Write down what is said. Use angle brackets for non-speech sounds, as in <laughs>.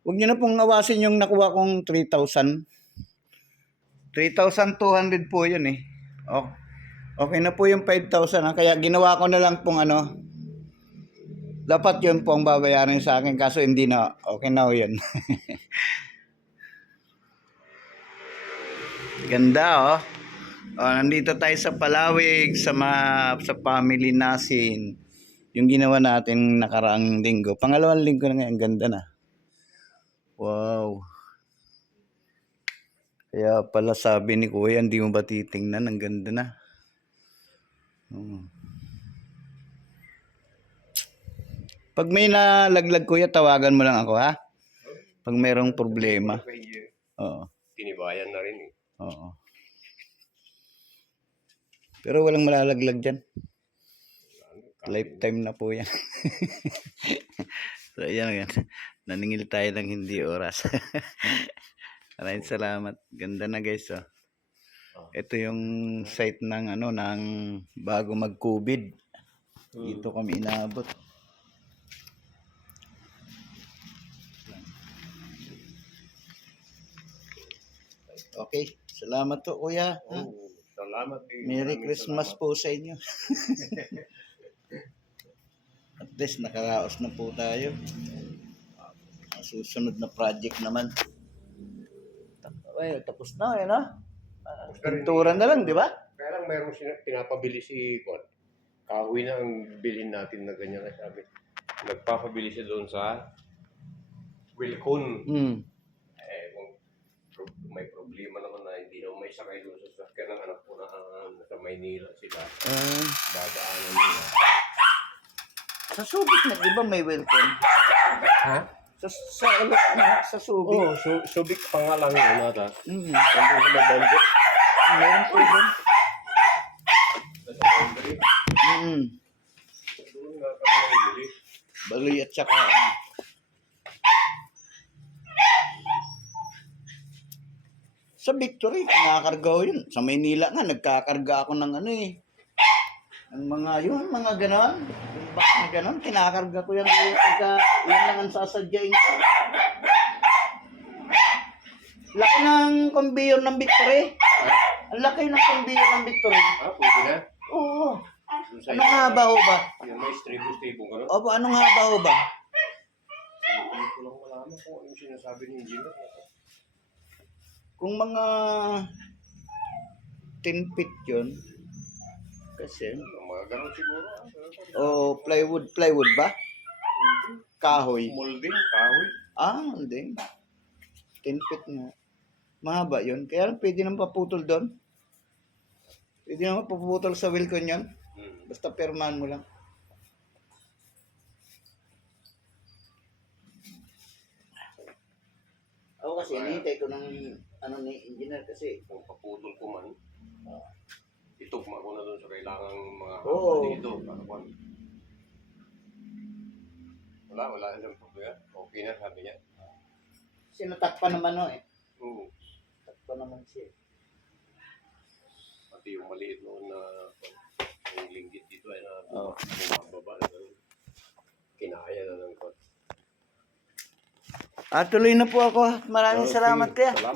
Huwag niyo na pong awasin yung nakuha kong 3,000. 3,200 po yun eh. Okay. Okay na po yung 5,000 ha? Kaya ginawa ko na lang pong ano. Dapat yun po ang babayaran sa akin kaso hindi na. Okay na yun. <laughs> Ganda oh. oh. Nandito tayo sa Palawig sa, ma, sa family nasin. Yung ginawa natin nakaraang linggo. Pangalawang linggo na ngayon. Ganda na. Wow. Kaya pala sabi ni Kuya, hindi mo ba titingnan? Ang ganda na. Oo. Pag may nalaglag Kuya, tawagan mo lang ako ha. Pag mayroong problema. Oo. tinibayan na rin eh. Oo. Pero walang malalaglag dyan. Lifetime na po yan. <laughs> so, yan. yan. Naningil tayo ng hindi oras. <laughs> Maraming salamat. Ganda na guys. Oh. Ito yung site ng ano ng bago mag-COVID. Dito kami inaabot. Okay. Salamat to kuya. Oh, salamat eh. Merry Maraming Christmas salamat. po sa inyo. <laughs> At least nakaraos na po tayo. Susunod na project naman. Well, tapos na eh, no? Ah, Pintura na lang, di ba? Kaya lang mayroong sina- pinapabili si Kon. Kahoy na ang bilhin natin na ganyan na sabi. Nagpapabili siya doon sa Wilcon. Hmm. Eh, kung pro- may problema naman na hindi naman may sakay doon sa sasakyan ng anak ko na ah, nasa Maynila sila. Ah, Dadaanan nila. sa Subic na, di ba may welcome? Ha? Sa, sa, na, sa Subic. Oo, oh, su subik pa nga lang yun ata. Mm. Nandun sa Babando. Meron po doon. Mm. Namimili. Baloy at saka ano. Sa Victory, kinakarga ko yun. Sa Maynila nga, nagkakarga ako ng ano eh. Ng mga, yun, mga ganon. Yung box na ganon, kinakarga ko yan. Kaya pagka, yun lang ang sasadyain ko. Laki ng conveyor ng Victory. Ang laki ng conveyor ng Victory. Ah, pwede na. Oo. Doon sa Anong haba ho ba? Yan, may stribo-stribo ka no? Opo, anong haba ho ba? Hindi ko lang malaman kung ano yung sinasabi ni engineer. Kung mga 10 feet yun, kasi, Mga ganun siguro. ah. o plywood, plywood ba? Kahoy. Molding, kahoy. Ah, hindi. 10 feet nga. Mahaba yun. Kaya lang pwede naman paputol doon. Pwede naman paputol sa Wilcon yun. Hmm. Basta permahan mo lang. Ako kasi, hinihintay ko ng ano ni engineer kasi Kung paputol ko man, itugma ko na doon sa kailangang mga Oo. dito. Para kung wala, wala siyang problema. Okay na, sabi niya. sinatakpan naman no eh. Oo. Takpan naman siya. eh. Pati yung maliit noon na yung linggit dito ay na Oo. bumababa na ganun. Kinaya na ng kot. Ah, tuloy na po ako. Maraming Okay, salamat kaya. Salamat.